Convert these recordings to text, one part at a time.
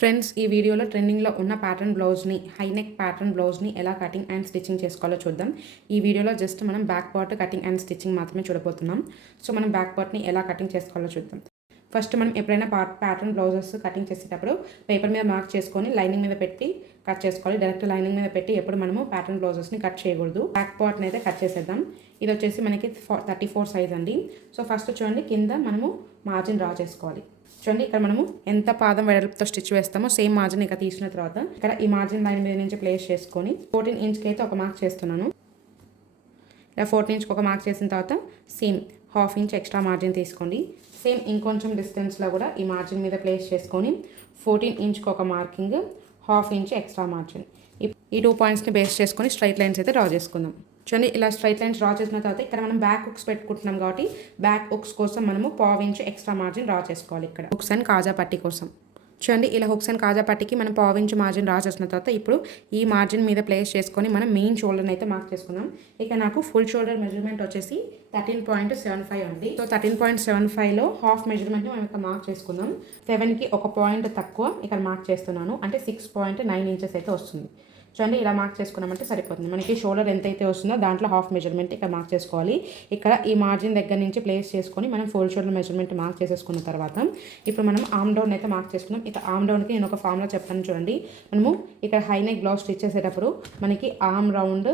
Friends, ఈ వీడియోలో ట్రెండింగ్లో ఉన్న ప్యాటర్న్ బ్లౌజ్ని, హై నెక్ ప్యాటర్న్ బ్లౌజ్ని ఎలా కటింగ్ అండ్ స్టిచ్చింగ్ చేసుకోవాలో చూద్దాం. ఈ వీడియోలో జస్ట్ మనం back part cutting and stitching మాత్రమే చూడబోతున్నాం. సో మనం బ్యాక్ పార్ట్ని ఎలా కటింగ్ చేసుకోవాలో చూద్దాం. ఫస్ట్ మనం ఎప్పుడైనా ప్యాటర్న్ బ్లౌజెస్ కటింగ్ చేసేటప్పుడు పేపర్ మీద మార్క్ చేసుకొని లైనింగ్ మీద పెట్టి కట్ చేసుకోవాలి. డైరెక్ట్ లైనింగ్ మీద పెట్టి ఎప్పుడు మనము ప్యాటర్న్ బ్లౌజెస్ని కట్ చేయకూడదు. బ్యాక్ పార్ట్ని అయితే కట్ చేసేద్దాం. ఇది వచ్చేసి మనకి 34 సైజ్ అండి. సో ఫస్ట్ చూడండి, కింద మనము మార్జిన్ డ్రా చేసుకోవాలి. చూడండి, ఇక్కడ మనము ఎంత పాదం వెడల్పుతో స్టిచ్ వేస్తామో సేమ్ మార్జిన్ ఇక్కడ తీసిన తర్వాత ఇక్కడ ఈ మార్జిన్ లైన్ మీద నుంచి ప్లేస్ చేసుకొని 14 ఇంచ్కి అయితే ఒక మార్క్ చేస్తున్నాను. ఇలా 14 ఇంచ్కి ఒక మార్క్ చేసిన తర్వాత సేమ్ ½ ఇంచ్ ఎక్స్ట్రా మార్జిన్ తీసుకోండి. సేమ్ ఇంకొంచెం డిస్టెన్స్లో కూడా ఈ మార్జిన్ మీద ప్లేస్ చేసుకొని 14 ఇంచ్కి ఒక మార్కింగ్, ½ ఇంచ్ ఎక్స్ట్రా మార్జిన్. ఈ 2 పాయింట్స్ని బేస్ చేసుకొని స్ట్రైట్ లైన్స్ అయితే డ్రా చేసుకుందాం. చూడండి, ఇలా స్ట్రైట్ లైన్స్ డ్రా చేసిన తర్వాత ఇక్కడ మనం బ్యాక్ హుక్స్ పెట్టుకుంటున్నాం కాబట్టి బ్యాక్ హుక్స్ కోసం మనము ½ ఇంచ్ ఎక్స్ట్రా మార్జిన్ డ్రా చేసుకోవాలి. ఇక్కడ హుక్స్ అండ్ కాజా పట్టీ కోసం చూడండి, ఇలా హుక్స్ అండ్ కాజా పట్టీకి మనం ½ ఇంచ్ మార్జిన్ డ్రా చేసిన తర్వాత ఇప్పుడు ఈ మార్జిన్ మీద ప్లేస్ చేసుకొని మనం మెయిన్ షోల్డర్ని అయితే మార్క్ చేసుకుందాం. ఇక నాకు ఫుల్ షోల్డర్ మెజర్మెంట్ వచ్చేసి 13.75 ఉంది. సో 13.75లో ½ మెజర్మెంట్ని మనం ఇక్కడ మార్క్ చేసుకుందాం. 7కి ఒక పాయింట్ తక్కువ ఇక్కడ మార్క్ చేస్తున్నాను, అంటే 6.9 ఇంచెస్ అయితే వస్తుంది. చూడండి, ఇలా మార్క్ చేసుకున్నామంటే సరిపోతుంది. మనకి షోల్డర్ ఎంతైతే వస్తుందో దాంట్లో ½ మెజర్మెంట్ ఇక్కడ మార్క్ చేసుకోవాలి. ఇక్కడ ఈ మార్జిన్ దగ్గర నుంచి ప్లేస్ చేసుకొని మనం ఫుల్ షోల్డర్ మెజర్మెంట్ మార్క్ చేసేసుకున్న తర్వాత ఇప్పుడు మనం ఆర్మ్ డౌన్ అయితే మార్క్ చేసుకున్నాం. ఇక ఆర్మ్ డౌన్కి నేను ఒక ఫార్ములా చెప్తాను చూడండి. మనము ఇక్కడ హై నెక్ బ్లౌజ్ స్టిచ్ చేసేటప్పుడు మనకి ఆర్మ్ రౌండ్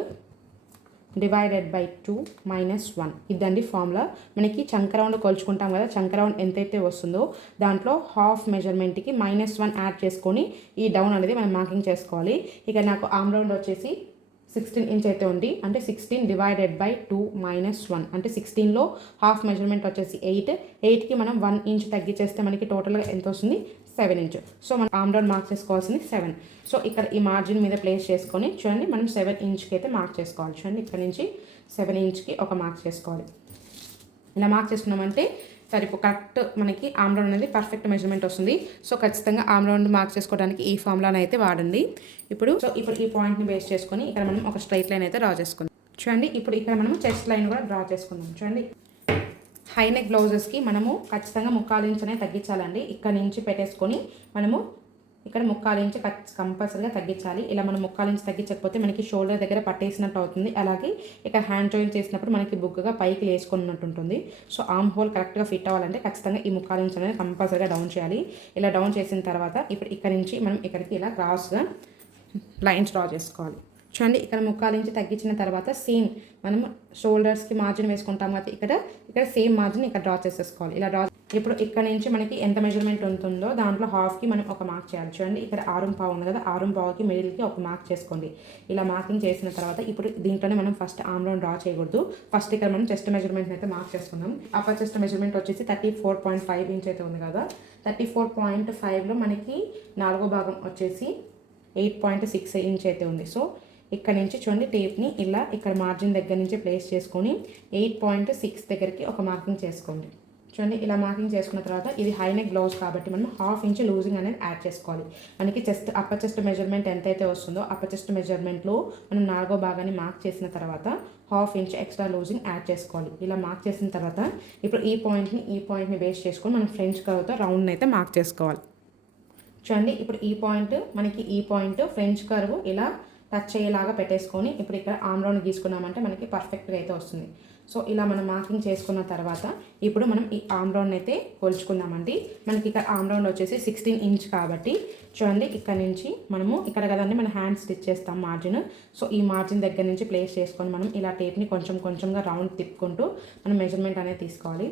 డివైడెడ్ బై 2 - 1 ఇదండి ఫార్ములా. మనకి చంక రౌండ్ కొలుచుకుంటాం కదా, చంక రౌండ్ ఎంతైతే వస్తుందో దాంట్లో ½ మెజర్మెంట్కి -1 యాడ్ చేసుకొని ఈ డౌన్ అనేది మనం మార్కింగ్ చేసుకోవాలి. ఇక నాకు ఆర్మ్ రౌండ్ వచ్చేసి 16 ఇంచ్ అయితే ఉంది, అంటే 16 డివైడెడ్ బై 2 - 1 అంటే 16లో ½ మెజర్మెంట్ వచ్చేసి 8కి మనం 1 ఇంచ్ తగ్గించేస్తే మనకి టోటల్గా ఎంత వస్తుంది, 7 ఇంచ్. సో మనం ఆర్మ్ రౌండ్ మార్క్ చేసుకోవాల్సింది 7. సో ఇక్కడ ఈ మార్జిన్ మీద ప్లేస్ చేసుకొని చూడండి మనం 7 ఇంచ్కి అయితే మార్క్ చేసుకోవాలి. చూడండి, ఇక్కడ నుంచి 7 ఇంచ్కి ఒక మార్క్ చేసుకోవాలి. ఇలా మార్క్ చేసుకున్నామంటే కరెక్ట్ మనకి ఆర్మ్ రౌండ్ అనేది పర్ఫెక్ట్ మెజర్మెంట్ వస్తుంది. సో ఖచ్చితంగా ఆర్మ్ రౌండ్ మార్క్ చేసుకోవడానికి ఈ ఫార్ములాని అయితే వాడండి. ఇప్పుడు ఈ పాయింట్ని బేస్ చేసుకొని ఇక్కడ మనం ఒక స్ట్రైట్ లైన్ అయితే డ్రా చేసుకుందాం. చూడండి, ఇప్పుడు ఇక్కడ మనం చెస్ట్ లైన్ కూడా డ్రా చేసుకుందాం. చూడండి, హై నెక్ బ్లౌజెస్కి మనము ఖచ్చితంగా 3/4 ఇంచ్ అనేది తగ్గించాలండి. ఇక్కడ నుంచి పెట్టేసుకొని మనము ఇక్కడ 3/4 ఇంచ్ కంపల్సరీగా తగ్గించాలి. ఇలా మనం 3/4 ఇంచ్ తగ్గించకపోతే మనకి షోల్డర్ దగ్గర పట్టేసినట్టు అవుతుంది. అలాగే ఇక్కడ హ్యాండ్ జాయిన్ చేసినప్పుడు మనకి బుగ్గగా పైకి లేసుకున్నట్టు ఉంటుంది. సో ఆర్మ్ హోల్ కరెక్ట్గా ఫిట్ అవ్వాలంటే ఖచ్చితంగా ఈ 3/4 ఇంచ్ అనేది కంపల్సరీగా డౌన్ చేయాలి. ఇలా డౌన్ చేసిన తర్వాత ఇప్పుడు ఇక్కడ నుంచి మనం ఇక్కడికి ఇలా క్రాస్గా లైన్స్ డ్రా చేసుకోవాలి. చూడండి, ఇక్కడ 3/4 ఇంచ్ తగ్గించిన తర్వాత సేమ్ మనం షోల్డర్స్కి మార్జిన్ వేసుకుంటాం కదా, ఇక్కడ సేమ్ మార్జిన్ ఇక్కడ డ్రా చేసేసుకోవాలి. ఇలా డ్రా ఇప్పుడు ఇక్కడ నుంచి మనకి ఎంత మెజర్మెంట్ ఉంటుందో దాంట్లో ½ మనం ఒక మార్క్ చేయాలి. చూడండి, ఇక్కడ 6.5 ఉంది కదా, 6.5కి మిడిల్కి ఒక మార్క్ చేసుకోండి. ఇలా మార్కింగ్ చేసిన తర్వాత ఇప్పుడు దీంట్లోనే మనం ఫస్ట్ ఆర్మ్ రౌండ్ డ్రా చేయకూడదు. ఫస్ట్ ఇక్కడ మనం చెస్ట్ మెజర్మెంట్ అయితే మార్క్ చేసుకుందాం. అప్పర్ చెస్ట్ మెజర్మెంట్ వచ్చేసి 34.5 ఇంచ్ అయితే ఉంది కదా, 34.5లో మనకి 4వ భాగం వచ్చేసి 8.6 ఇంచ్ అయితే ఉంది. సో ఇక్కడ నుంచి చూడండి టేప్ని ఇలా ఇక్కడ మార్జిన్ దగ్గర నుంచి ప్లేస్ చేసుకొని 8.6 దగ్గరికి ఒక మార్కింగ్ చేసుకోండి. చూడండి, ఇలా మార్కింగ్ చేసుకున్న తర్వాత ఇది హై నెక్ బ్లౌజ్ కాబట్టి మనం ½ ఇంచ్ లూజింగ్ అనేది యాడ్ చేసుకోవాలి. మనకి అప్పర్ చెస్ట్ మెజర్మెంట్ ఎంతైతే వస్తుందో అప్పర్ చెస్ట్ మెజర్మెంట్లో మనం 4వ భాగాన్ని మార్క్ చేసిన తర్వాత ½ ఇంచ్ ఎక్స్ట్రా లూజింగ్ యాడ్ చేసుకోవాలి. ఇలా మార్క్ చేసిన తర్వాత ఇప్పుడు ఈ పాయింట్ని బేస్ చేసుకొని మనం ఫ్రెంచ్ కర్వ్తో రౌండ్ని అయితే మార్క్ చేసుకోవాలి. చూడండి, ఇప్పుడు ఈ పాయింట్ ఫ్రెంచ్ కర్వ్ ఇలా టచ్ అయ్యేలాగా పెట్టేసుకొని ఇప్పుడు ఇక్కడ ఆర్మ్ రౌండ్ గీసుకున్నామంటే మనకి పర్ఫెక్ట్గా అయితే వస్తుంది. సో ఇలా మనం మార్కింగ్ చేసుకున్న తర్వాత ఇప్పుడు మనం ఈ ఆర్మ్ రౌండ్ అయితే కొలుచుకుందామండి. మనకి ఇక్కడ ఆర్మ్ రౌండ్ వచ్చేసి 16 ఇంచ్ కాబట్టి చూడండి ఇక్కడ నుంచి మనము ఇక్కడ కదండి మన హ్యాండ్ స్టిచ్ చేస్తాం మార్జిన్. సో ఈ మార్జిన్ దగ్గర నుంచి ప్లేస్ చేసుకొని మనం ఇలా టేప్ని కొంచెంగా రౌండ్ తిప్పుకుంటూ మనం మెజర్మెంట్ అనేది తీసుకోవాలి.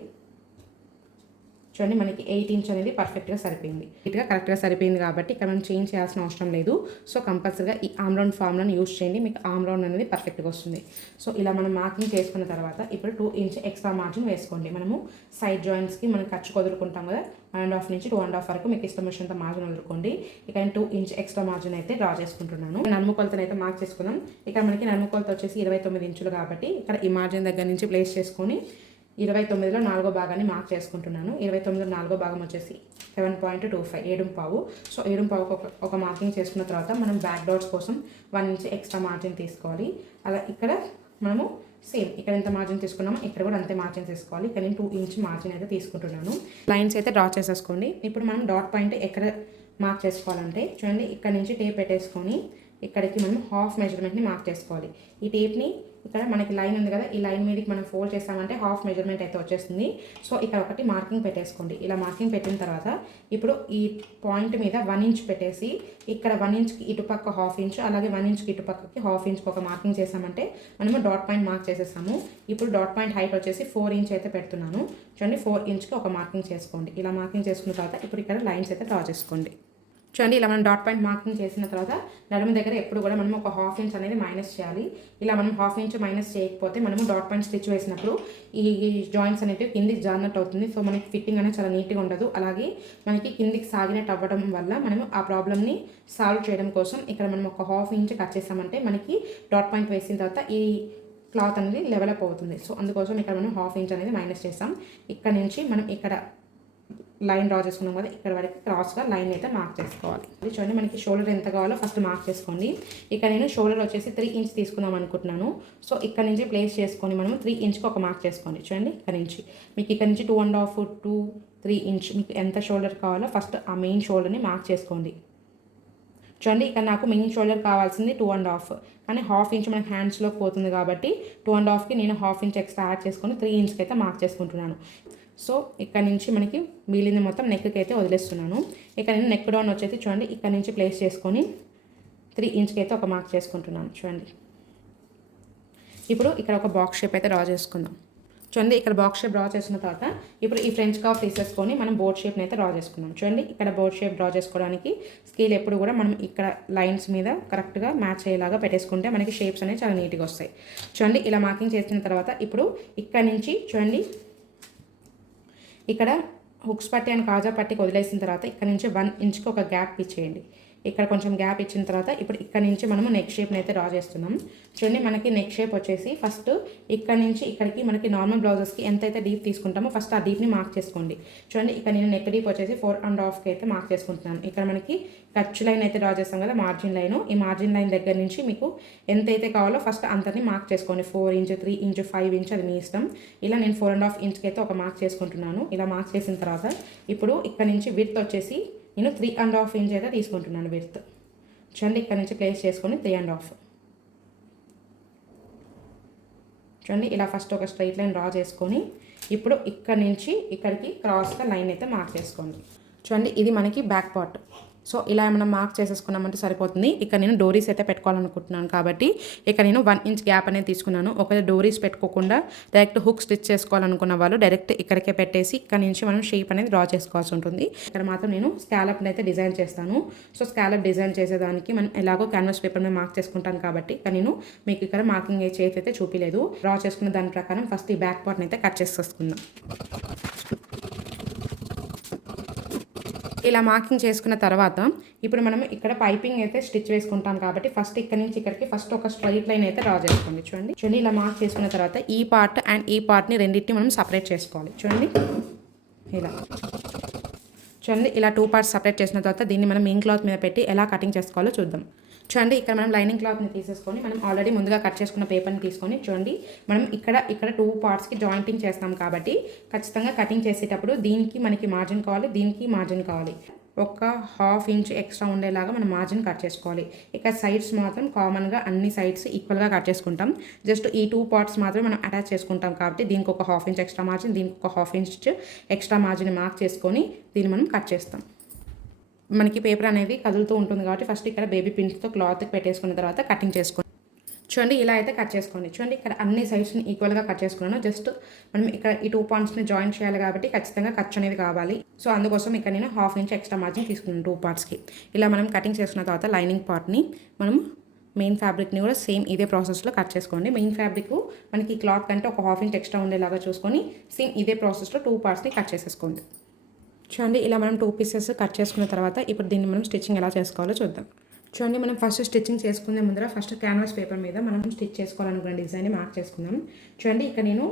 చూడండి, మనకి 8 ఇంచ్ అనేది పర్ఫెక్ట్గా సరిపోయింది. కరెక్ట్గా సరిపోయింది కాబట్టి ఇక్కడ మనం చేంజ్ చేయాల్సిన అవసరం లేదు. సో కంపల్సరీగా ఈ ఆర్మ్ రౌండ్ ఫార్ములాని యూస్ చేయండి, మీకు ఆర్మ్ రౌండ్ అనేది పర్ఫెక్ట్గా వస్తుంది. సో ఇలా మనం మార్కింగ్ చేసుకున్న తర్వాత ఇప్పుడు 2 ఇంచ్ ఎక్స్ట్రా మార్జిన్ వేసుకోండి. మనము సైడ్ జాయింట్స్కి మనం ఖర్చు వదులుకుంటాం కదా, 1.5 నుంచి 2.5 వరకు మీకు ఇష్టం వచ్చినంత మార్జిన్ వదులుకోండి. ఇక 2 ఇంచ్ ఎక్స్ట్రా మార్జిన్ అయితే డ్రా చేసుకుంటున్నాను. నడుము కొలతను అయితే మార్క్ చేసుకుందాం. ఇక్కడ మనకి నడుము కొలత వచ్చేసి 29 ఇంచులు కాబట్టి ఇక్కడ ఈ మార్జిన్ దగ్గర నుంచి ప్లేస్ చేసుకొని 29లో 4వ భాగాన్ని మార్క్ చేసుకుంటున్నాను. 29లో 4వ భాగం వచ్చేసి 7.25 7.5. సో 7.5 ఒక మార్కింగ్ చేసుకున్న తర్వాత మనం బ్యాక్ డాట్స్ కోసం 1 ఇంచ్ ఎక్స్ట్రా మార్జిన్ తీసుకోవాలి. అలా ఇక్కడ మనము సేమ్ ఇక్కడ ఎంత మార్జిన్ తీసుకున్నామో ఇక్కడ కూడా అంతే మార్జిన్ తీసుకోవాలి. ఇక్కడ నేను 2 ఇంచ్ మార్జిన్ అయితే తీసుకుంటున్నాను. లైన్స్ అయితే డ్రా చేసేసుకోండి. ఇప్పుడు మనం డాట్ పాయింట్ ఎక్కడ మార్క్ చేసుకోవాలంటే చూడండి, ఇక్కడ నుంచి టేప్ పెట్టేసుకొని ఇక్కడికి మనం హాఫ్ మెజర్మెంట్ని మార్క్ చేసుకోవాలి. ఈ టేప్ని ఇక్కడ మనకి లైన్ ఉంది కదా, ఈ లైన్ మీదకి మనం ఫోల్డ్ చేస్తామంటే హాఫ్ మెజర్మెంట్ అయితే వచ్చేస్తుంది. సో ఇక్కడ ఒకటి మార్కింగ్ పెట్టేసుకోండి. ఇలా మార్కింగ్ పెట్టిన తర్వాత ఇప్పుడు ఈ పాయింట్ మీద 1 ఇంచ్ పెట్టేసి ఇక్కడ 1 ఇంచ్కి ఇటుపక్క హాఫ్ ఇంచ్, అలాగే 1 ఇంచ్కి ఇటుపక్కకి హాఫ్ ఇంచ్కి ఒక మార్కింగ్ చేసామంటే మనము డాట్ పాయింట్ మార్క్ చేసేసాము. ఇప్పుడు డాట్ పాయింట్ హైట్ వచ్చేసి 4 ఇంచ్ అయితే పెడుతున్నాను. చూడండి 4 ఇంచ్కి ఒక మార్కింగ్ చేసుకోండి. ఇలా మార్కింగ్ చేసుకున్న తర్వాత ఇప్పుడు ఇక్కడ లైన్స్ అయితే డ్రా చేసుకోండి. చూడండి ఇలా మనం డాట్ పాయింట్ మార్కింగ్ చేసిన తర్వాత నడుము దగ్గర ఎప్పుడు కూడా మనం ఒక హాఫ్ ఇంచ్ అనేది మైనస్ చేయాలి. ఇలా మనం హాఫ్ ఇంచ్ మైనస్ చేయకపోతే మనము డాట్ పాయింట్ స్టిచ్ వేసినప్పుడు ఈ జాయింట్స్ అనేవి కిందికి జారినట్టు అవుతుంది. సో మనకి ఫిట్టింగ్ అనేది చాలా నీట్గా ఉండదు. అలాగే మనకి కిందికి సాగినట్టు అవ్వడం వల్ల మనము ఆ ప్రాబ్లమ్ని సాల్వ్ చేయడం కోసం ఇక్కడ మనం ఒక హాఫ్ ఇంచ్ కట్ చేసామంటే మనకి డాట్ పాయింట్ వేసిన తర్వాత ఈ క్లాత్ అనేది లెవెల్ అప్ అవుతుంది. సో అందుకోసం ఇక్కడ మనం హాఫ్ ఇంచ్ అనేది మైనస్ చేస్తాం. ఇక్కడ నుంచి మనం ఇక్కడ లైన్ డ్రా చేసుకున్నాం కదా, ఇక్కడ వరకు క్రాస్గా లైన్ అయితే మార్క్ చేసుకోవాలి. చూడండి మనకి షోల్డర్ ఎంత కావాలో ఫస్ట్ మార్క్ చేసుకోండి. ఇక్కడ నేను షోల్డర్ వచ్చేసి 3 ఇంచ్ తీసుకుందాం అనుకుంటున్నాను. సో ఇక్కడ నుంచి ప్లేస్ చేసుకొని మనం 3 ఇంచ్కి ఒక మార్క్ చేసుకోండి. చూడండి ఇక్కడ నుంచి మీకు ఇక్కడ నుంచి 2.5 to 3 ఇంచ్ మీకు ఎంత షోల్డర్ కావాలో ఫస్ట్ ఆ మెయిన్ షోల్డర్ని మార్క్ చేసుకోండి. చూడండి ఇక్కడ నాకు మెయిన్ షోల్డర్ కావాల్సింది 2.5, కానీ హాఫ్ ఇంచ్ మనకి హ్యాండ్స్లోకి పోతుంది కాబట్టి 2.5కి నేను హాఫ్ ఇంచ్ ఎక్స్ట్రా యాడ్ చేసుకొని 3 ఇంచ్కి అయితే మార్క్ చేసుకుంటున్నాను. సో ఇక్కడ నుంచి మనకి మిగిలింది మొత్తం నెక్కి అయితే వదిలేస్తున్నాను. ఇక్కడ నేను నెక్ డౌన్ వచ్చేసి చూడండి ఇక్కడ నుంచి ప్లేస్ చేసుకొని 3 ఇంచ్కి అయితే ఒక మార్క్ చేసుకుంటున్నాను. చూడండి ఇప్పుడు ఇక్కడ ఒక బాక్స్ షేప్ అయితే డ్రా చేసుకుందాం. చూడండి ఇక్కడ బాక్స్ షేప్ డ్రా చేసుకున్న తర్వాత ఇప్పుడు ఈ ఫ్రెంచ్ కర్వ్ తీసేసుకొని మనం బోర్డ్ షేప్ని అయితే డ్రా చేసుకుందాం. చూడండి ఇక్కడ బోర్డ్ షేప్ డ్రా చేసుకోవడానికి స్కేల్ ఎప్పుడు కూడా మనం ఇక్కడ లైన్స్ మీద కరెక్ట్గా మ్యాచ్ అయ్యేలాగా పెట్టేసుకుంటే మనకి షేప్స్ అనేవి చాలా నీట్గా వస్తాయి. చూడండి ఇలా మార్కింగ్ చేసిన తర్వాత ఇప్పుడు ఇక్కడ నుంచి చూడండి ఇక్కడ హుక్స్ పట్టి అండ్ కాజా పట్టికి వదిలేసిన తర్వాత ఇక్కడ నుంచి 1 ఇంచ్కి ఒక గ్యాప్ ఇచ్చేయండి. ఇక్కడ కొంచెం గ్యాప్ ఇచ్చిన తర్వాత ఇప్పుడు ఇక్కడ నుంచి మనము నెక్ షేప్ని అయితే డ్రా చేస్తున్నాం. చూడండి మనకి నెక్ షేప్ వచ్చేసి ఫస్ట్ ఇక్కడ నుంచి ఇక్కడికి మనకి నార్మల్ బ్లౌజెస్కి ఎంతైతే డీప్ తీసుకుంటామో ఫస్ట్ ఆ డీప్ని మార్క్ చేసుకోండి. చూడండి ఇక్కడ నేను నెక్ డీప్ వచ్చేసి 4.5కి అయితే మార్క్ చేసుకుంటున్నాను. ఇక్కడ మనకి ఖర్చు లైన్ అయితే డ్రా చేస్తాం కదా, మార్జిన్ లైన్. ఈ మార్జిన్ లైన్ దగ్గర నుంచి మీకు ఎంతైతే కావాలో ఫస్ట్ అంతని మార్క్ చేసుకోండి. 4 ఇంచ్, 3 ఇంచ్, 5 ఇంచ్ అది మీ ఇష్టం. ఇలా నేను 4.5 ఇంచ్కి అయితే ఒక మార్క్ చేసుకుంటున్నాను. ఇలా మార్క్ చేసిన తర్వాత ఇప్పుడు ఇక్కడ నుంచి విడ్త్ వచ్చేసి నేను 3.5 ఇంచ్ అయితే తీసుకుంటున్నాను విడ్త్. చూడండి ఇక్కడ నుంచి ప్లేస్ చేసుకొని 3.5. చూడండి ఇలా ఫస్ట్ ఒక స్ట్రైట్ లైన్ డ్రా చేసుకొని ఇప్పుడు ఇక్కడ నుంచి ఇక్కడికి క్రాస్గా లైన్ అయితే మార్క్ చేసుకోండి. చూడండి ఇది మనకి బ్యాక్ పార్ట్. సో ఇలా మనం మార్క్ చేసేసుకున్నామంటే సరిపోతుంది. ఇక్కడ నేను డోరీస్ అయితే పెట్టుకోవాలనుకుంటున్నాను కాబట్టి ఇక్కడ నేను 1 ఇంచ్ గ్యాప్ అనేది తీసుకున్నాను. ఒకవేళ డోరీస్ పెట్టుకోకుండా డైరెక్ట్ హుక్ స్టిచ్ చేసుకోవాలనుకున్న వాళ్ళు డైరెక్ట్ ఇక్కడికే పెట్టేసి ఇక్కడ నుంచి మనం షేప్ అనేది డ్రా చేసుకోవాల్సి ఉంటుంది. ఇక్కడ మాత్రం నేను స్కాలప్ని అయితే డిజైన్ చేస్తాను. సో స్కాలప్ డిజైన్ చేసేదానికి మనం ఎలాగో క్యాన్వాస్ పేపర్ మీద మార్క్ చేసుకుంటాను కాబట్టి ఇక్కడ నేను మీకు ఇక్కడ మార్కింగ్ చేసి అయితే చూపించలేదు. డ్రా చేసుకున్న దాని ప్రకారం ఫస్ట్ ఈ బ్యాక్ పార్ట్ని అయితే కట్ చేసేసుకుందాం. ఇలా మార్కింగ్ చేసుకున్న తర్వాత ఇప్పుడు మనం ఇక్కడ పైపింగ్ అయితే స్టిచ్ వేసుకుంటాం కాబట్టి ఫస్ట్ ఇక్కడ నుంచి ఇక్కడికి ఫస్ట్ ఒక స్ట్రైట్ లైన్ అయితే డ్రా చేసుకోండి. చూడండి ఇలా మార్క్ చేసుకున్న తర్వాత ఈ పార్ట్ అండ్ ఈ పార్ట్ని రెండింటిని మనం సపరేట్ చేసుకోవాలి. చూడండి ఇలా చూడండి ఇలా 2 పార్ట్స్ సపరేట్ చేసిన తర్వాత దీన్ని మనం మెయిన్ క్లాత్ మీద పెట్టి ఎలా కటింగ్ చేసుకోవాలో చూద్దాం. చూడండి ఇక్కడ మనం లైనింగ్ క్లాత్ని తీసేసుకొని మనం ఆల్రెడీ ముందుగా కట్ చేసుకున్న పేపర్ని తీసుకొని చూడండి మనం ఇక్కడ 2 పార్ట్స్కి జాయింటింగ్ చేస్తాం కాబట్టి ఖచ్చితంగా కటింగ్ చేసేటప్పుడు దీనికి మనకి మార్జిన్ కావాలి, దీనికి మార్జిన్ కావాలి. ఒక హాఫ్ ఇంచ్ ఎక్స్ట్రా ఉండేలాగా మనం మార్జిన్ కట్ చేసుకోవాలి. ఇక్కడ సైడ్స్ మాత్రం కామన్గా అన్ని సైడ్స్ ఈక్వల్గా కట్ చేసుకుంటాం. జస్ట్ ఈ 2 పార్ట్స్ మాత్రమే మనం అటాచ్ చేసుకుంటాం కాబట్టి దీనికి ఒక హాఫ్ ఇంచ్ ఎక్స్ట్రా మార్జిన్, దీనికి ఒక half inch extra margin mark చేసుకొని దీన్ని మనం కట్ చేస్తాం. మనకి పేపర్ అనేది కదులుతూ ఉంటుంది కాబట్టి ఫస్ట్ ఇక్కడ బేబీ పిన్స్తో క్లాత్కి పెట్టేసుకున్న తర్వాత కటింగ్ చేసుకోండి. చూడండి ఇలా అయితే కట్ చేసుకోండి. చూడండి ఇక్కడ అన్ని సైడ్స్ని ఈక్వల్గా కట్ చేసుకున్నాను. జస్ట్ మనం ఇక్కడ ఈ 2 పార్ట్స్ని జాయిన్ చేయాలి కాబట్టి ఖచ్చితంగా ఖర్చు అనేది కావాలి. సో అందుకోసం ఇక్కడ నేను హాఫ్ ఇంచ్ ఎక్స్ట్రా మార్జిన్ తీసుకున్నాను 2 పార్ట్స్కి. ఇలా మనం కటింగ్ చేసుకున్న తర్వాత లైనింగ్ పార్ట్ని మనం మెయిన్ ఫ్యాబ్రిక్ని కూడా సేమ్ ఇదే ప్రాసెస్లో కట్ చేసుకోండి. మెయిన్ ఫ్యాబ్రిక్ మనకి క్లాత్ కంటే ఒక హాఫ్ ఇంచ్ ఎక్స్ట్రా ఉండేలాగా చూసుకొని సేమ్ ఇదే ప్రాసెస్లో 2 పార్ట్స్ని కట్ చేసేసుకోండి. చూడండి ఇలా మనం 2 పీసెస్ కట్ చేసుకున్న తర్వాత ఇప్పుడు దీన్ని మనం స్టిచ్చింగ్ ఎలా చేసుకోవాలో చూద్దాం. చూడండి మనం ఫస్ట్ స్టిచ్చింగ్ చేసుకునే ముందర ఫస్ట్ క్యాన్వాస్ పేపర్ మీద మనం స్టిచ్ చేసుకోవాలనుకున్న డిజైన్ని మార్క్ చేసుకుందాం. చూడండి ఇక్కడ నేను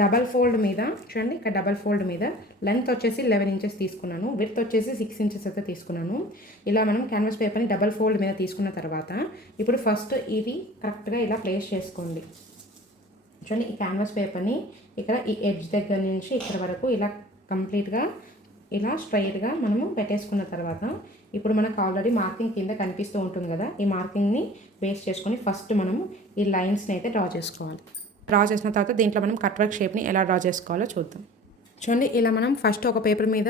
డబల్ ఫోల్డ్ మీద చూడండి ఇక్కడ డబల్ ఫోల్డ్ మీద లెంత్ వచ్చేసి 11 ఇంచెస్ తీసుకున్నాను, విడ్త్ వచ్చేసి 6 ఇంచెస్ అయితే తీసుకున్నాను. ఇలా మనం క్యాన్వాస్ పేపర్ని డబల్ ఫోల్డ్ మీద తీసుకున్న తర్వాత ఇప్పుడు ఫస్ట్ ఇది కరెక్ట్గా ఇలా ప్లేస్ చేసుకోండి. చూడండి ఈ క్యాన్వాస్ పేపర్ని ఇక్కడ ఈ ఎడ్జ్ దగ్గర నుంచి ఇక్కడ వరకు ఇలా కంప్లీట్గా ఇలా స్ట్రైట్గా మనము పెట్టేసుకున్న తర్వాత ఇప్పుడు మనకు ఆల్రెడీ మార్కింగ్ కింద కనిపిస్తూ ఉంటుంది కదా, ఈ మార్కింగ్ని బేస్ చేసుకొని ఫస్ట్ మనము ఈ లైన్స్ని అయితే డ్రా చేసుకోవాలి. డ్రా చేసిన తర్వాత దీంట్లో మనం కట్ వర్క్ షేప్ని ఎలా డ్రా చేసుకోవాలో చూద్దాం. చూడండి ఇలా మనం ఫస్ట్ ఒక పేపర్ మీద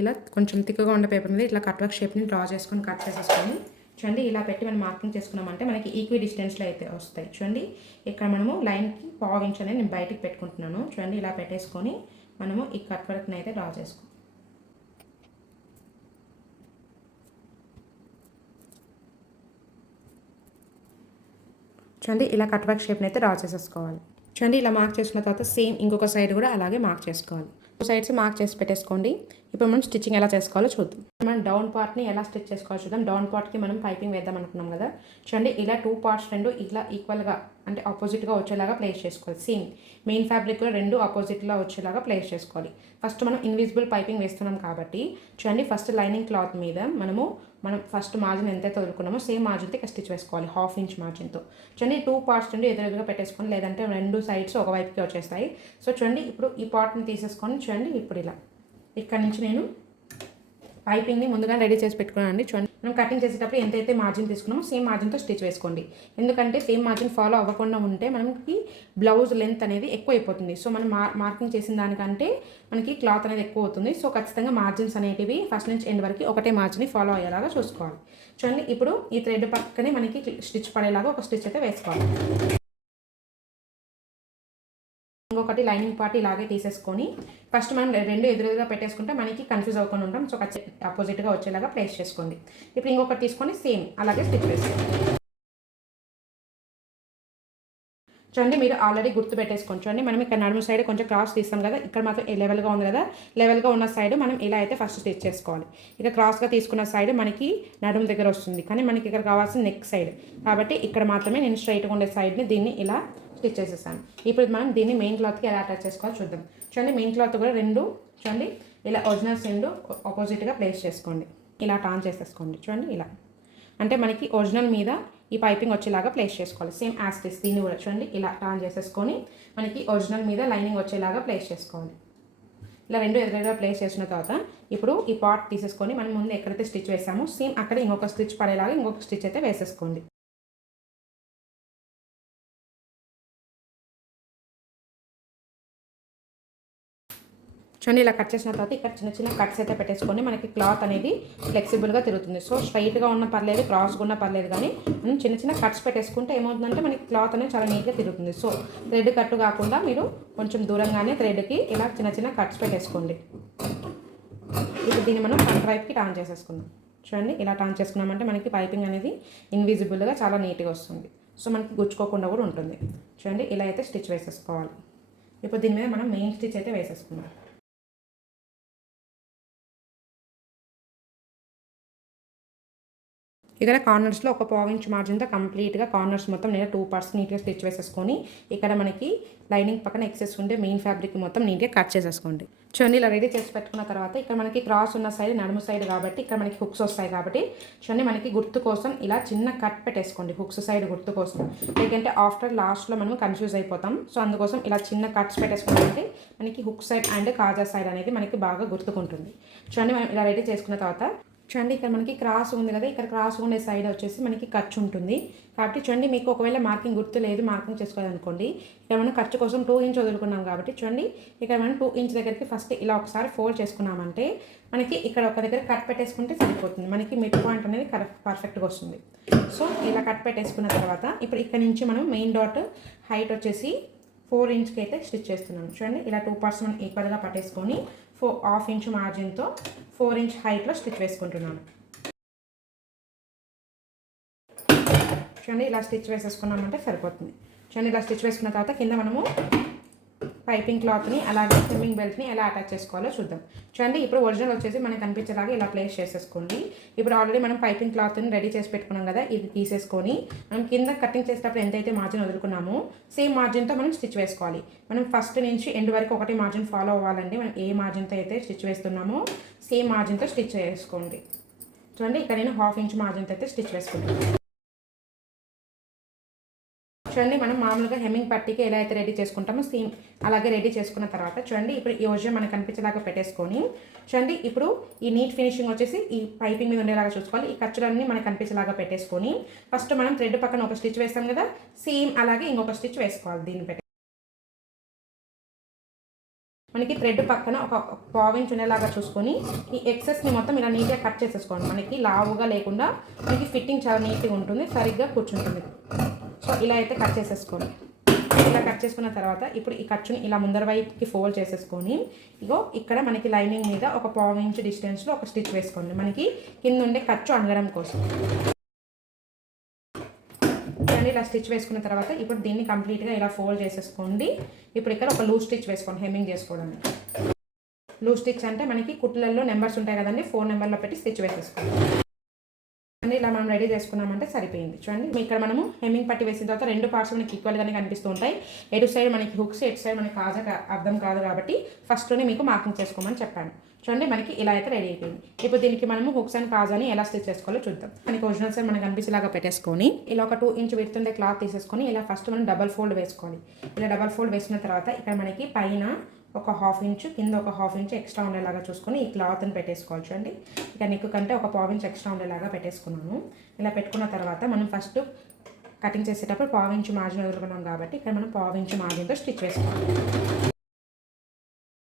ఇలా కొంచెం తిక్కుగా ఉన్న పేపర్ మీద ఇట్లా కట్ వర్క్ షేప్ని డ్రా చేసుకొని కట్ చేసేసుకొని చూడండి ఇలా పెట్టి మనం మార్కింగ్ చేసుకున్నామంటే మనకి ఈక్వి డిస్టెన్స్లో అయితే వస్తాయి. చూడండి ఇక్కడ మనము లైన్కి పావు ఇంచ్ అనేది నేను బయటికి పెట్టుకుంటున్నాను. చూడండి ఇలా పెట్టేసుకొని మనము ఈ కట్ వర్క్ని అయితే డ్రా చేసుకోవాలి. చూడండి ఇలా కట్ వర్క్ షేప్ని అయితే డ్రా చేసేసుకోవాలి. చూడండి ఇలా మార్క్ చేసుకున్న తర్వాత సేమ్ ఇంకొక సైడ్ కూడా అలాగే మార్క్ చేసుకోవాలి. టూ సైడ్స్ మార్క్ చేసి పెట్టేసుకోండి. ఇప్పుడు మనం స్టిచ్చింగ్ ఎలా చేసుకోవాలో చూద్దాం. మనం డౌన్ పార్ట్ని ఎలా స్టిచ్ చేసుకోవాలో చూద్దాం. డౌన్ పార్ట్కి మనం పైపింగ్ వేద్దాం అనుకున్నాం కదా. చూడండి ఇలా టూ పార్ట్స్ రెండు ఇలా ఈక్వల్గా అంటే ఆపోజిట్గా వచ్చేలాగా ప్లేస్ చేసుకోవాలి. సేమ్ మెయిన్ ఫ్యాబ్రిక్ కూడా రెండు ఆపోజిట్లో వచ్చేలాగా ప్లేస్ చేసుకోవాలి. ఫస్ట్ మనం ఇన్విజిబుల్ పైపింగ్ వేస్తున్నాం కాబట్టి చూడండి ఫస్ట్ లైనింగ్ క్లాత్ మీద మనం ఫస్ట్ మార్జిన్ ఎంతైతే వదులుకున్నామో సేమ్ మార్జిన్తో ఇక్కడ స్టిచ్ వేసుకోవాలి. 1/2 ఇంచ్ మార్జిన్తో. చూడండి టూ పార్ట్స్ రెండు ఎదురుగా పెట్టేసుకొని లేదంటే రెండు సైడ్స్ ఒకవైపుకి వచ్చేస్తాయి. సో చూడండి ఇప్పుడు ఈ పార్ట్ని తీసేసుకొని చూడండి ఇప్పుడు ఇలా ఇక్కడ నుంచి నేను పైపింగ్ని ముందుగా రెడీ చేసి పెట్టుకున్నానండి. చూడండి మనం కటింగ్ చేసేటప్పుడు ఎంతైతే మార్జిన్ తీసుకున్నామో సేమ్ మార్జిన్తో స్టిచ్ వేసుకోండి. ఎందుకంటే సేమ్ మార్జిన్ ఫాలో అవ్వకుండా ఉంటే మనకి బ్లౌజ్ లెంత్ అనేది ఎక్కువ అయిపోతుంది. సో మనం మార్కింగ్ చేసిన దానికంటే మనకి క్లాత్ అనేది ఎక్కువ అవుతుంది. సో ఖచ్చితంగా మార్జిన్స్ అనేటివి ఫస్ట్ నుంచి ఎండ్ వరకు ఒకటే మార్జిన్ని ఫాలో అయ్యేలాగా చూసుకోవాలి. చూడండి ఇప్పుడు ఈ థ్రెడ్ పక్కనే మనకి స్టిచ్ పడేలాగా ఒక స్టిచ్ అయితే వేసుకోవాలి. ఇంకొకటి లైనింగ్ పార్ట్ ఇలాగే తీసేసుకొని ఫస్ట్ మనం రెండు ఎదురుగా పెట్టేసుకుంటే మనకి కన్ఫ్యూజ్ అవ్వకుండా ఉంటాం. సో ఆపోజిట్గా వచ్చేలాగా ప్లేస్ చేసుకోండి. ఇప్పుడు ఇంకొకటి తీసుకొని సేమ్ అలాగే స్టిచ్ వేసుకోండి. చూడండి మీరు ఆల్రెడీ గుర్తు పెట్టేసుకోండి. చూడండి మనం ఇక్కడ నడుము సైడ్ కొంచెం క్రాస్ తీస్తాం కదా, ఇక్కడ మాత్రం లెవెల్గా ఉంది కదా, లెవెల్గా ఉన్న సైడ్ మనం ఇలా అయితే ఫస్ట్ స్టిచ్ చేసుకోవాలి. ఇక క్రాస్గా తీసుకున్న సైడ్ మనకి నడుము దగ్గర వస్తుంది, కానీ మనకి ఇక్కడ కావాల్సిన నెక్ సైడ్ కాబట్టి ఇక్కడ మాత్రమే నేను స్ట్రైట్గా ఉండే సైడ్ని దీన్ని ఇలా స్టిచ్ చేసేసాను. ఇప్పుడు మనం దీన్ని మెయిన్ క్లాత్కి ఎలా అటాచ్ చేసుకోవాలో చూద్దాం. చూడండి మెయిన్ క్లాత్ కూడా రెండు చూడండి ఇలా ఒరిజినల్స్ రెండు ఆపోజిట్గా ప్లేస్ చేసుకోండి. ఇలా టర్న్ చేసేసుకోండి. చూడండి ఇలా అంటే మనకి ఒరిజినల్ మీద ఈ పైపింగ్ వచ్చేలాగా ప్లేస్ చేసుకోవాలి. సేమ్ యాజ్ ఇట్ ఈస్ దీన్ని కూడా చూడండి ఇలా టర్న్ చేసేసుకొని మనకి ఒరిజినల్ మీద లైనింగ్ వచ్చేలాగా ప్లేస్ చేసుకోవాలి. ఇలా రెండు ఎదురుగా ప్లేస్ చేసిన తర్వాత ఇప్పుడు ఈ పార్ట్ తీసేసుకొని మనం ముందు ఎక్కడైతే స్టిచ్ వేసామో సేమ్ అక్కడ ఇంకొక స్టిచ్ పడేలాగా ఇంకొక స్టిచ్ అయితే వేసేసుకోండి. చూడండి ఇలా కట్ చేసిన తర్వాత ఇక్కడ చిన్న చిన్న కట్స్ అయితే పెట్టేసుకొని మనకి క్లాత్ అనేది ఫ్లెక్సిబుల్గా తిరుగుతుంది. సో స్ట్రైట్గా ఉన్న పర్లేదు, క్రాస్గా ఉన్న పర్లేదు, కానీ మనం చిన్న చిన్న కట్స్ పెట్టేసుకుంటే ఏమవుతుందంటే మనకి క్లాత్ అనేది చాలా నీట్గా తిరుగుతుంది. సో థ్రెడ్ కట్టు కాకుండా మీరు కొంచెం దూరంగానే థ్రెడ్కి ఇలా చిన్న చిన్న కట్స్ పెట్టేసుకోండి. ఇప్పుడు దీన్ని మనం ఫ్రంట్ వైపుకి టర్న్ చేసేసుకుందాం. చూడండి ఇలా టర్న్ చేసుకున్నామంటే మనకి పైపింగ్ అనేది ఇన్విజిబుల్గా చాలా నీట్గా వస్తుంది. సో మనకి గుచ్చుకోకుండా కూడా ఉంటుంది. చూడండి ఇలా అయితే స్టిచ్ వేసేసుకోవాలి. ఇప్పుడు దీని మీద మనం మెయిన్ స్టిచ్ అయితే వేసేసుకుందాం. ఇక్కడ కార్నర్స్లో ఒక 1/4 ఇంచ్ మార్జిన్తో కంప్లీట్గా కార్నర్స్ మొత్తం నేను 2 పార్ట్స్ నీట్గా స్టిచ్ వేసేసుకొని ఇక్కడ మనకి లైనింగ్ పక్కన ఎక్సెస్ ఉంటే మెయిన్ ఫ్యాబ్రిక్ మొత్తం నీట్గా కట్ చేసేసుకోండి. చూడండి ఇలా రెడీ చేసి పెట్టుకున్న తర్వాత ఇక్కడ మనకి క్రాస్ ఉన్న సైడ్ నడుము సైడ్ కాబట్టి ఇక్కడ మనకి హుక్స్ వస్తాయి కాబట్టి చూడండి మనకి గుర్తు కోసం ఇలా చిన్న కట్ పెట్టేసుకోండి. హుక్స్ సైడ్ గుర్తు కోసం, లేకంటే ఆఫ్టర్ లాస్ట్లో మనం కన్ఫ్యూజ్ అయిపోతాం. సో అందుకోసం ఇలా చిన్న కట్స్ పెట్టేసుకుంటే మనకి హుక్ సైడ్ అండ్ కాజా సైడ్ అనేది మనకి బాగా గుర్తుకుంటుంది. చూడండి మనం ఇలా రెడీ చేసుకున్న తర్వాత చూడండి ఇక్కడ మనకి క్రాస్ ఉంది కదా, ఇక్కడ క్రాస్ ఉండే సైడ్ వచ్చేసి మనకి ఖర్చు ఉంటుంది కాబట్టి చూడండి మీకు ఒకవేళ మార్కింగ్ గుర్తు లేదు మార్కింగ్ చేసుకోవాలనుకోండి, ఇక్కడ మనం ఖర్చు కోసం 2 ఇంచ్ వదులుకున్నాం కాబట్టి చూడండి ఇక్కడ మనం 2 ఇంచ్ దగ్గరికి ఫస్ట్ ఇలా ఒకసారి ఫోల్డ్ చేసుకున్నామంటే మనకి ఇక్కడ ఒక దగ్గర కట్ పెట్టేసుకుంటే సరిపోతుంది. మనకి మిడ్ పాయింట్ అనేది పర్ఫెక్ట్గా వస్తుంది. సో ఇలా కట్ పెట్టేసుకున్న తర్వాత ఇప్పుడు ఇక్కడ నుంచి మనం మెయిన్ డాట్ హైట్ వచ్చేసి 4 ఇంచ్కి అయితే స్టిచ్ చేస్తున్నాను. చూడండి ఇలా 2 పార్ట్స్ మనం ఈక్వల్గా పట్టేసుకొని 1/2 ఇంచ్ మార్జిన్తో 4 ఇంచ్ హైట్లో స్టిచ్ వేసుకుంటున్నాను. చూడండి ఇలా స్టిచ్ వేసేసుకున్నామంటే సరిపోతుంది. చూడండి ఇలా స్టిచ్ వేసుకున్న తర్వాత కింద మనము పైపింగ్ క్లాత్ని అలాగే స్విమ్మింగ్ బెల్ట్ని ఎలా అటాచ్ చేసుకోవాలో చూద్దాం. చూడండి ఇప్పుడు ఒరిజినల్ వచ్చేసి మనకి కనిపించేలాగా ఇలా ప్లేస్ చేసేసుకోండి. ఇప్పుడు ఆల్రెడీ మనం పైపింగ్ క్లాత్ని రెడీ చేసి పెట్టుకున్నాం కదా, ఇది తీసేసుకొని మనం కింద కటింగ్ చేసేటప్పుడు ఎంతైతే మార్జిన్ వదులుకున్నామో సేమ్ మార్జిన్తో మనం స్టిచ్ వేసుకోవాలి. మనం ఫస్ట్ నుంచి ఎండ్ వరకు ఒకటి మార్జిన్ ఫాలో అవ్వాలండి. మనం ఏ మార్జిన్తో అయితే స్టిచ్ వేస్తున్నామో సేమ్ మార్జిన్తో స్టిచ్ వేసుకోండి. చూడండి ఇక్కడ నేను 1/2 ఇంచ్ మార్జిన్తో అయితే స్టిచ్ వేసుకుంటాను. చూడండి మనం మామూలుగా హెమ్మింగ్ పట్టీకి ఎలా అయితే రెడీ చేసుకుంటామో సేమ్ అలాగే రెడీ చేసుకున్న తర్వాత చూడండి ఇప్పుడు ఈ ఓజం మనకు కనిపించేలాగా పెట్టేసుకొని చూడండి ఇప్పుడు ఈ నీట్ ఫినిషింగ్ వచ్చేసి ఈ పైపింగ్ మీద ఉండేలాగా చూసుకోవాలి. ఈ ఖర్చులన్నీ మనకు కనిపించేలాగా పెట్టేసుకొని ఫస్ట్ మనం థ్రెడ్ పక్కన ఒక స్టిచ్ వేస్తాం కదా, సేమ్ అలాగే ఇంకొక స్టిచ్ వేసుకోవాలి. దీన్ని పెట్టి మనకి థ్రెడ్ పక్కన ఒక పావించ్ ఉండేలాగా చూసుకొని ఈ ఎక్సెస్ని మొత్తం ఇలా నీట్గా కట్ చేసేసుకోండి. మనకి లావుగా లేకుండా మనకి ఫిట్టింగ్ చాలా నీట్గా ఉంటుంది, సరిగ్గా కూర్చుంటుంది. సో ఇలా అయితే కట్ చేసేసుకోండి. ఇలా కట్ చేసుకున్న తర్వాత ఇప్పుడు ఈ ఖర్చుని ఇలా ముందర వైపుకి ఫోల్డ్ చేసేసుకొని ఇగో ఇక్కడ మనకి లైనింగ్ మీద ఒక 1/2 ఇంచ్ డిస్టెన్స్లో ఒక స్టిచ్ వేసుకోండి, మనకి కింద ఉండే ఖర్చు అనగడం కోసం. ఇలా స్టిచ్ వేసుకున్న తర్వాత ఇప్పుడు దీన్ని కంప్లీట్గా ఇలా ఫోల్డ్ చేసేసుకోండి. ఇప్పుడు ఇక్కడ ఒక లూజ్ స్టిచ్ వేసుకోండి హెమ్మింగ్ చేసుకోవడానికి. లూజ్ స్టిచ్ అంటే మనకి కుట్లలో నెంబర్స్ ఉంటాయి కదండి, 4 నెంబర్లో పెట్టి స్టిచ్ వేసేసుకోండి. అండి ఇలా మనం రెడీ చేసుకున్నామంటే సరిపోయింది. చూడండి ఇక్కడ మనము హెమ్మింగ్ పట్టి వేసిన తర్వాత 2 పార్ట్స్ మనకి ఈక్వల్గానే కనిపిస్తూ ఉంటాయి. ఎటు సైడ్ మనకి హుక్స్, ఎటు సైడ్ మనకి కాజా అర్థం కాదు కాబట్టి ఫస్ట్లోనే మీకు మార్కింగ్ చేసుకోమని చెప్పాను. చూడండి మనకి ఇలా అయితే రెడీ అయిపోయింది. ఇప్పుడు దీనికి మనము హుక్స్ అండ్ కాజాని ఎలా స్టిచ్ చేసుకోవాలో చూద్దాం. మనకి ఒరిజినల్ సైడ్ మనకు కనిపించేలాగా పెట్టేసుకొని ఇలా ఒక 2 ఇంచ్ విడుతుండే క్లాత్ తీసేసుకొని ఇలా ఫస్ట్ మనం డబల్ ఫోల్డ్ వేసుకోవాలి. ఇలా డబల్ ఫోల్డ్ వేసుకున్న తర్వాత ఇక్కడ మనకి పైన ఒక 1/2 ఇంచ్ కింద ఒక 1/2 ఇంచ్ ఎక్స్ట్రా ఉండేలాగా చూసుకొని ఈ క్లాత్ని పెట్టేసుకోవాలి. చూడండి ఇక నెక్ కంటే ఒక 1/2 ఇంచ్ ఎక్స్ట్రా ఉండేలాగా పెట్టేసుకున్నాను. ఇలా పెట్టుకున్న తర్వాత మనం ఫస్ట్ కటింగ్ చేసేటప్పుడు 1/2 ఇంచ్ మార్జిన్ వదులుకున్నాం కాబట్టి ఇక్కడ మనం 1/2 ఇంచ్ మార్జిన్తో స్టిచ్ వేసుకోవాలి.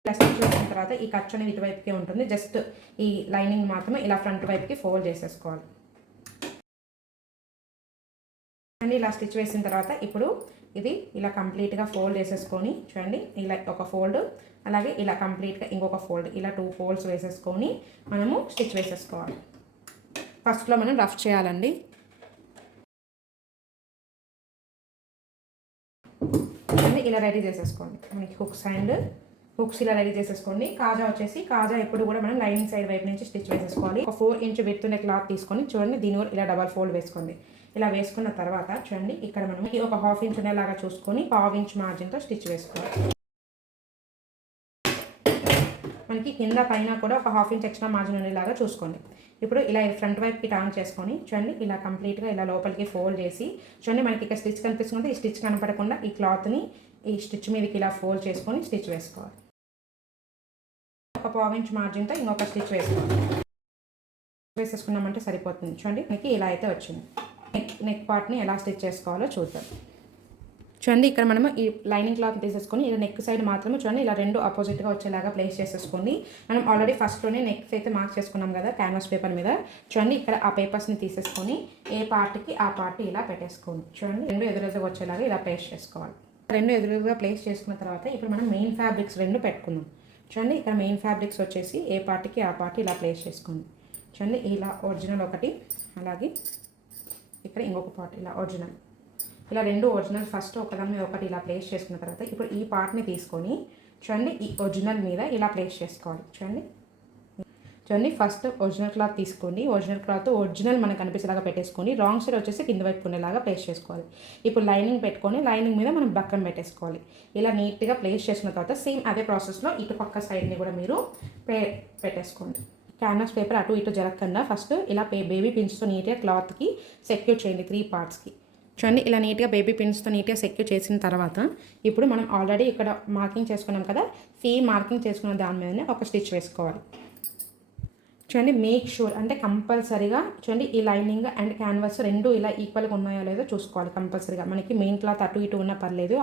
ఇలా స్టిచ్ వేసిన తర్వాత ఈ ఖర్చు అనేది ఇటువైపుకే ఉంటుంది, జస్ట్ ఈ లైనింగ్ మాత్రమే ఇలా ఫ్రంట్ వైపుకి ఫోల్డ్ చేసేసుకోవాలి. అండ్ ఇలా స్టిచ్ వేసిన తర్వాత ఇప్పుడు ఇది ఇలా కంప్లీట్గా ఫోల్డ్ చేసేసుకొని చూడండి ఇలా ఒక ఫోల్డ్, అలాగే ఇలా కంప్లీట్గా ఇంకొక ఫోల్డ్, ఇలా 2 ఫోల్డ్స్ వేసేసుకొని మనము స్టిచ్ వేసేసుకోవాలి. ఫస్ట్లో మనం రఫ్ చేయాలండి. ఇలా రెడీ చేసేసుకోండి. మనకి హుక్స్ ఇలా రెడీ చేసేసుకోండి. కాజా వచ్చేసి కాజా ఎప్పుడు కూడా మనం లైనింగ్ సైడ్ వైపు నుంచి స్టిచ్ వేసేసుకోవాలి. ఒక 4 ఇంచ్ విడ్త్ క్లాత్ తీసుకొని చూడండి దీని కూడా ఇలా డబల్ ఫోల్డ్ వేసుకోండి. ఇలా వేసుకున్న తర్వాత చూడండి ఇక్కడ మనం ఒక 1/2 ఇంచ్ ఉండేలాగా చూసుకొని 1/2 ఇంచ్ మార్జిన్తో స్టిచ్ వేసుకోవాలి. మనకి కింద పైన కూడా ఒక 1/2 ఇంచ్ ఎక్స్ట్రా మార్జిన్ ఉండేలాగా చూసుకోండి. ఇప్పుడు ఇలా ఫ్రంట్ వైపుకి టర్న్ చేసుకొని చూడండి ఇలా కంప్లీట్గా ఇలా లోపలికి ఫోల్డ్ చేసి చూడండి మనకి ఇక్కడ స్టిచ్ కనిపిస్తుంది. ఈ స్టిచ్ కనపడకుండా ఈ క్లాత్ని ఈ స్టిచ్ మీదకి ఇలా ఫోల్డ్ చేసుకొని స్టిచ్ వేసుకోవాలి. ఒక 1/2 ఇంచ్ మార్జిన్తో ఇంకొక స్టిచ్ వేసేసుకున్నామంటే సరిపోతుంది. చూడండి మనకి ఇలా అయితే వచ్చింది. నెక్ పార్ట్ని ఎలా స్టిచ్ చేసుకోవాలో చూద్దాం. చూడండి ఇక్కడ మనము ఈ లైనింగ్ క్లాత్ తీసేసుకొని ఇలా నెక్ సైడ్ మాత్రమే చూడండి ఇలా 2 ఆపోజిట్గా వచ్చేలాగా ప్లేస్ చేసేసుకోండి. మనం ఆల్రెడీ ఫస్ట్లోనే నెక్ అయితే మార్క్ చేసుకున్నాం కదా క్యాన్వాస్ పేపర్ మీద. చూడండి ఇక్కడ ఆ పేపర్స్ని తీసేసుకొని ఏ పార్ట్కి ఆ పార్ట్ ఇలా పెట్టేసుకోండి. చూడండి 2 ఎదురుగా వచ్చేలాగా ఇలా ప్లేస్ చేసుకోవాలి. 2 ఎదురుగా ప్లేస్ చేసుకున్న తర్వాత ఇప్పుడు మనం మెయిన్ ఫ్యాబ్రిక్స్ 2 పెట్టుకుందాం. చూడండి ఇక్కడ మెయిన్ ఫ్యాబ్రిక్స్ వచ్చేసి ఏ పార్ట్కి ఆ పార్ట్ ఇలా ప్లేస్ చేసుకోండి. చూడండి ఇలా ఒరిజినల్ ఒకటి, అలాగే ఇక్కడ ఇంకొక పార్ట్ ఇలా ఒరిజినల్, ఇలా 2 ఒరిజినల్ ఫస్ట్ ఒకదాని మీద ఒకటి ఇలా ప్లేస్ చేసుకున్న తర్వాత ఇప్పుడు ఈ పార్ట్ని తీసుకొని చూడండి ఈ ఒరిజినల్ మీద ఇలా ప్లేస్ చేసుకోవాలి. చూడండి ఫస్ట్ ఒరిజినల్ క్లాత్ తీసుకోండి. ఒరిజినల్ క్లాత్ ఒరిజినల్ మనకు కనిపించేలాగా పెట్టేసుకొని రాంగ్ సైడ్ వచ్చేసి కింద వైపు ఉండేలాగా ప్లేస్ చేసుకోవాలి. ఇప్పుడు లైనింగ్ పెట్టుకొని లైనింగ్ మీద మనం బక్కన్ పెట్టేసుకోవాలి. ఇలా నీట్గా ప్లేస్ చేసుకున్న తర్వాత సేమ్ అదే ప్రాసెస్లో ఇటు పక్క సైడ్ని కూడా మీరు పెట్టేసుకోండి. క్యాన్వాస్ పేపర్ అటు ఇటు జరగకుండా ఫస్ట్ ఇలా బేబీ పిన్స్తో నీట్గా క్లాత్కి సెక్యూర్ చేయండి 3 పార్ట్స్కి. చూడండి ఇలా నీట్గా బేబీ పిన్స్తో నీట్గా సెక్యూర్ చేసిన తర్వాత ఇప్పుడు మనం ఆల్రెడీ ఇక్కడ మార్కింగ్ చేసుకున్నాం కదా, మార్కింగ్ చేసుకున్న దాని మీదనే ఒక స్టిచ్ వేసుకోవాలి. చూడండి మేక్ షూర్ అంటే కంపల్సరీగా చూడండి ఈ లైనింగ్ అండ్ క్యాన్వాస్ 2 ఇలా ఈక్వల్గా ఉన్నాయో లేదో చూసుకోవాలి కంపల్సరీగా. మనకి మెయిన్ క్లాత్ అటు ఇటు ఉన్నా పర్లేదు,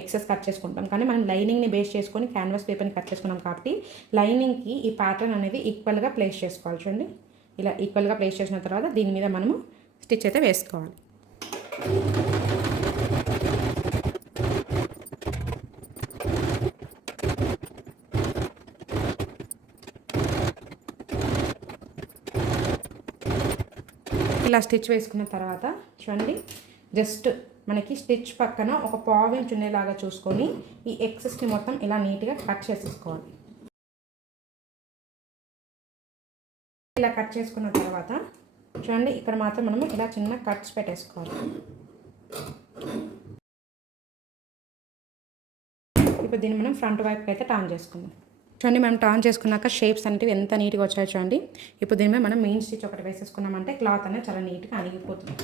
ఎక్సెస్ కట్ చేసుకుంటాం. కానీ మనం లైనింగ్ని బేస్ చేసుకొని క్యాన్వాస్ పేపర్ని కట్ చేసుకున్నాం కాబట్టి లైనింగ్కి ఈ ప్యాటర్న్ అనేది ఈక్వల్గా ప్లేస్ చేసుకోవాలి. చూడండి ఇలా ఈక్వల్గా ప్లేస్ చేసిన తర్వాత దీని మీద మనము స్టిచ్ అయితే వేసుకోవాలి. ఇలా స్టిచ్ వేసుకున్న తర్వాత చూడండి జస్ట్ మనకి స్టిచ్ పక్కన ఒక 1/2 ఇంచ్ ఉండేలాగా చూసుకొని ఈ ఎక్సెస్ని మొత్తం ఇలా నీట్గా కట్ చేసేసుకోవాలి. ఇలా కట్ చేసుకున్న తర్వాత చూడండి ఇక్కడ మాత్రం మనము ఇలా చిన్న కట్స్ పెట్టేసుకోవాలి. ఇప్పుడు దీన్ని మనం ఫ్రంట్ వైపుకి అయితే టర్న్ చేసుకుందాం. చూడండి మనం టర్న్ చేసుకున్నాక షేప్స్ అనేవి ఎంత నీట్గా వచ్చాయో చూడండి. ఇప్పుడు దీని మీద మనం మెయిన్ స్టిచ్ ఒకటి వేసేసుకున్నామంటే క్లాత్ అనేది చాలా నీట్గా అణిగిపోతుంది.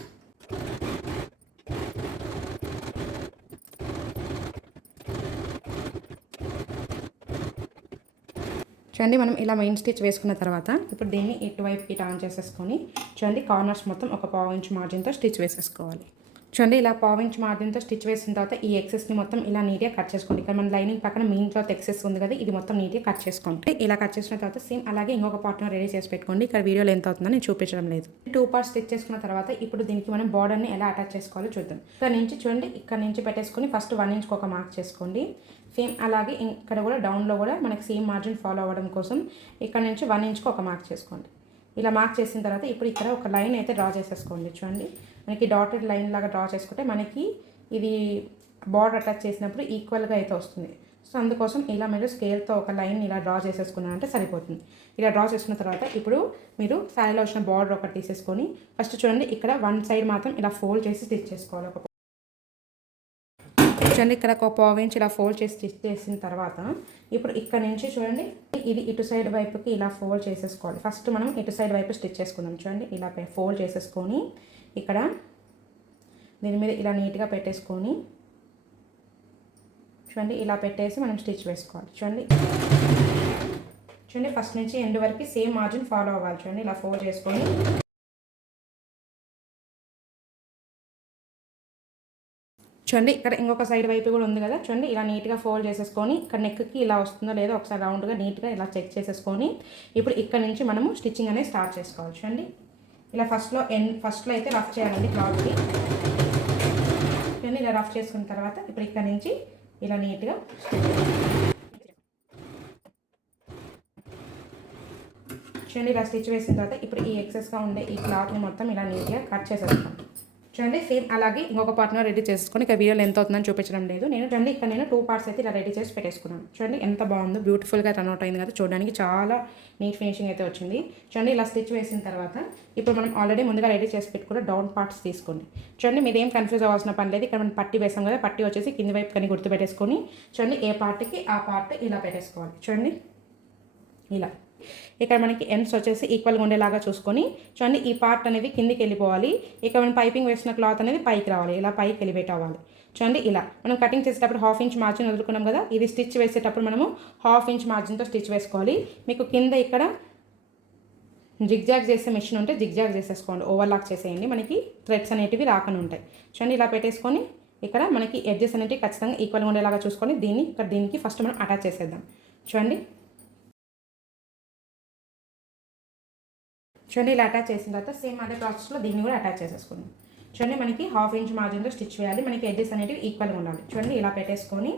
చూడండి మనం ఇలా మెయిన్ స్టిచ్ వేసుకున్న తర్వాత ఇప్పుడు దీన్ని ఇటువైపుకి టర్న్ చేసేసుకొని చూడండి కార్నర్స్ మొత్తం ఒక 1/2 ఇంచ్ మార్జిన్తో స్టిచ్ వేసేసుకోవాలి. చూడండి ఇలా 1/2 ఇంచ్ మార్జిన్తో స్టిచ్ వేసిన తర్వాత ఈ ఎక్సెస్ని మొత్తం ఇలా నీట్గా కట్ చేసుకోండి. ఇక్కడ మన లైనింగ్ పక్కన మెయిన్ క్లాత్ ఎక్సెస్ ఉంది కదా, ఇది మొత్తం నీట్గా కట్ చేసుకోండి. ఇలా కట్ చేసిన తర్వాత సేమ్ అలాగే ఇంకొక పార్ట్ను రెడీ చేసి పెట్టుకోండి. ఇక్కడ వీడియోలో ఎంత అవుతుందో నేను చూపించడం లేదు. 2 పార్ట్స్ స్టిచ్ చేసుకున్న తర్వాత ఇప్పుడు దీనికి మనం బార్డర్ని ఎలా అటాచ్ చేసుకోవాలో చూద్దాం. ఇక్కడ నుంచి చూడండి, ఇక్కడ నుంచి పెట్టేసుకొని ఫస్ట్ 1 ఇంచ్కి ఒక మార్క్ చేసుకోండి. సేమ్ అలాగే ఇక్కడ కూడా డౌన్లో కూడా మనకి సేమ్ మార్జిన్ ఫాలో అవ్వడం కోసం ఇక్కడ నుంచి 1 ఇంచ్కి ఒక మార్క్ చేసుకోండి. ఇలా మార్క్ చేసిన తర్వాత ఇప్పుడు ఇక్కడ ఒక లైన్ అయితే డ్రా చేసేసుకోండి. చూడండి మనకి డాటెడ్ లైన్ లాగా డ్రా చేసుకుంటే మనకి ఇది బార్డర్ అటాచ్ చేసినప్పుడు ఈక్వల్గా అయితే వస్తుంది. సో అందుకోసం ఇలా మీరు స్కేల్తో ఒక లైన్ ఇలా డ్రా చేసేసుకున్నారంటే సరిపోతుంది. ఇలా డ్రా చేసుకున్న తర్వాత ఇప్పుడు మీరు శారీలో వచ్చిన బార్డర్ ఒకటి తీసేసుకొని ఫస్ట్ చూడండి ఇక్కడ 1 సైడ్ మాత్రం ఇలా ఫోల్డ్ చేసి స్టిచ్ చేసుకోవాలి. చూడండి ఇక్కడ ఒక 1/2 ఇంచ్ ఇలా ఫోల్డ్ చేసి స్టిచ్ చేసిన తర్వాత ఇప్పుడు ఇక్కడ నుంచి చూడండి ఇది ఇటు సైడ్ వైపుకి ఇలా ఫోల్డ్ చేసేసుకోవాలి. ఫస్ట్ మనం ఇటు సైడ్ వైపు స్టిచ్ చేసుకుందాం. చూడండి ఇలా ఫోల్డ్ చేసేసుకొని ఇక్కడ దీని మీద ఇలా నీట్గా పెట్టేసుకొని చూడండి ఇలా పెట్టేసి మనం స్టిచ్ వేసుకోవాలి. చూడండి ఫస్ట్ నుంచి ఎండ్ వరకు సేమ్ మార్జిన్ ఫాలో అవ్వాలి. చూడండి ఇలా ఫోల్డ్ చేసుకొని చూడండి ఇక్కడ ఇంకొక సైడ్ వైపు కూడా ఉంది కదా, చూడండి ఇలా నీట్గా ఫోల్డ్ చేసేసుకొని ఇక్కడ నెక్కి ఇలా వస్తుందో లేదో ఒకసారి రౌండ్గా నీట్గా ఇలా చెక్ చేసేసుకొని ఇప్పుడు ఇక్కడ నుంచి మనము స్టిచ్చింగ్ అనేది స్టార్ట్ చేసుకోవాలి. చూడండి ఇలా ఫస్ట్లో అయితే రఫ్ చేయాలండి క్లాత్కి. చూడండి ఇలా రఫ్ చేసుకున్న తర్వాత ఇప్పుడు ఇక్కడ నుంచి ఇలా నీట్గా చూడండి ఇలా స్టిచ్ వేసిన తర్వాత ఇప్పుడు ఈ ఎక్సెస్గా ఉండే ఈ క్లాత్ని మొత్తం ఇలా నీట్గా కట్ చేసేస్తాం. చూడండి సేమ్ అలాగే ఇంకొక పార్ట్ను రెడీ చేసుకొని ఇక్కడ వీడియోలో ఎంత అవుతుందని చూపించడం లేదు. చూడండి ఇక్కడ నేను 2 పార్ట్స్ అయితే ఇలా రెడీ చేసి పెట్టేసుకున్నాను. చూడండి ఎంత బాగుందో, బ్యూటిఫుల్గా రన్ అవుట్ అయింది కదా, చూడడానికి చాలా నీట్ ఫినిషింగ్ అయితే వచ్చింది. చూడండి ఇలా స్టిచ్ వేసిన తర్వాత ఇప్పుడు మనం ఆల్రెడీ ముందుగా రెడీ చేసి పెట్టుకున్న డౌన్ పార్ట్స్ తీసుకోండి. చూడండి మీరేం కన్ఫ్యూజ్ అవ్వాల్సిన పని లేదు. ఇక్కడ మనం పట్టి వేసాం కదా, పట్టి వచ్చేసి కింది వైపు కానీ గుర్తు పెట్టేసుకొని చూడండి ఏ పార్ట్కి ఆ పార్ట్ ఇలా పెట్టేసుకోవాలి. చూడండి ఇలా ఇక్కడ మనకి ఎండ్స్ వచ్చేసి ఈక్వల్గా ఉండేలాగా చూసుకొని చూడండి ఈ పార్ట్ అనేది కిందికి వెళ్ళిపోవాలి. ఇక్కడ మనం పైపింగ్ వేసిన క్లాత్ అనేది పైకి రావాలి, ఇలా పైకి ఎలివేట్ అవ్వాలి. చూడండి ఇలా మనం కటింగ్ చేసేటప్పుడు 1/2 ఇంచ్ మార్జిన్ వదులుకున్నాం కదా, ఇది స్టిచ్ వేసేటప్పుడు మనము 1/2 ఇంచ్ మార్జిన్తో స్టిచ్ వేసుకోవాలి. మీకు కింద ఇక్కడ జిగ్జాగ్ చేసే మెషిన్ ఉంటే జిగ్జాగ్ చేసేసుకోండి, ఓవర్లాక్ చేసేయండి, మనకి థ్రెడ్స్ అనేటివి రాకుండా ఉంటాయి. చూడండి ఇలా పెట్టేసుకొని ఇక్కడ మనకి ఎడ్జెస్ అనేటివి ఖచ్చితంగా ఈక్వల్గా ఉండేలాగా చూసుకొని దీనికి ఫస్ట్ మనం అటాచ్ చేసేద్దాం. చూడండి ఇలా అటాచ్ చేసిన తర్వాత సేమ్ అదే ప్రాసెస్లో దీన్ని కూడా అటాచ్ చేసేసుకుందాం. చూడండి మనకి 1/2 ఇంచ్ మార్జిన్లో స్టిచ్ వేయాలి, మనకి ఎడ్జెస్ అనేవి ఈక్వల్గా ఉండాలి. చూడండి ఇలా పెట్టేసుకొని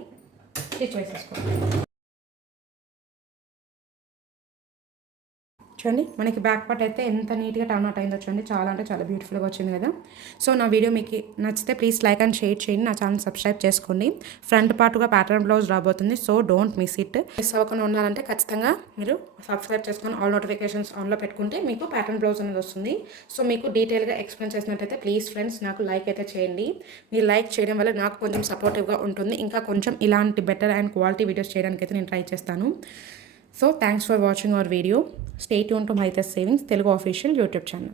స్టిచ్ వేసేసుకోండి. చూడండి మనకి బ్యాక్ పార్ట్ అయితే ఎంత నీట్గా టర్న్ అవుట్ అయిందో చూడండి, చాలా అంటే చాలా బ్యూటిఫుల్గా వచ్చింది కదా. సో నా వీడియో మీకు నచ్చితే ప్లీజ్ లైక్ అండ్ షేర్ చేయండి, నా ఛానల్ సబ్స్క్రైబ్ చేసుకోండి. ఫ్రంట్ పార్ట్గా ప్యాటర్న్ బ్లౌజ్ రాబోతుంది, so don't miss it. Miss అవ్వకుండా ఉండాలంటే ఖచ్చితంగా మీరు సబ్స్క్రైబ్ చేసుకొని ఆల్ నోటిఫికేషన్స్ ఆన్లో పెట్టుకుంటే మీకు ప్యాటర్న్ బ్లౌజ్ అనేది వస్తుంది. సో మీకు డీటెయిల్గా ఎక్స్ప్లెయిన్ చేసినట్టయితే ప్లీజ్ ఫ్రెండ్స్ నాకు లైక్ అయితే చేయండి. మీరు లైక్ చేయడం వల్ల నాకు కొంచెం సపోర్టివ్గా ఉంటుంది, ఇంకా కొంచెం ఇలాంటి బెటర్ అండ్ క్వాలిటీ వీడియోస్ చేయడానికి అయితే నేను ట్రై చేస్తాను. So thanks for watching our video. Stay tuned to Mahita's Savings Telugu official YouTube channel.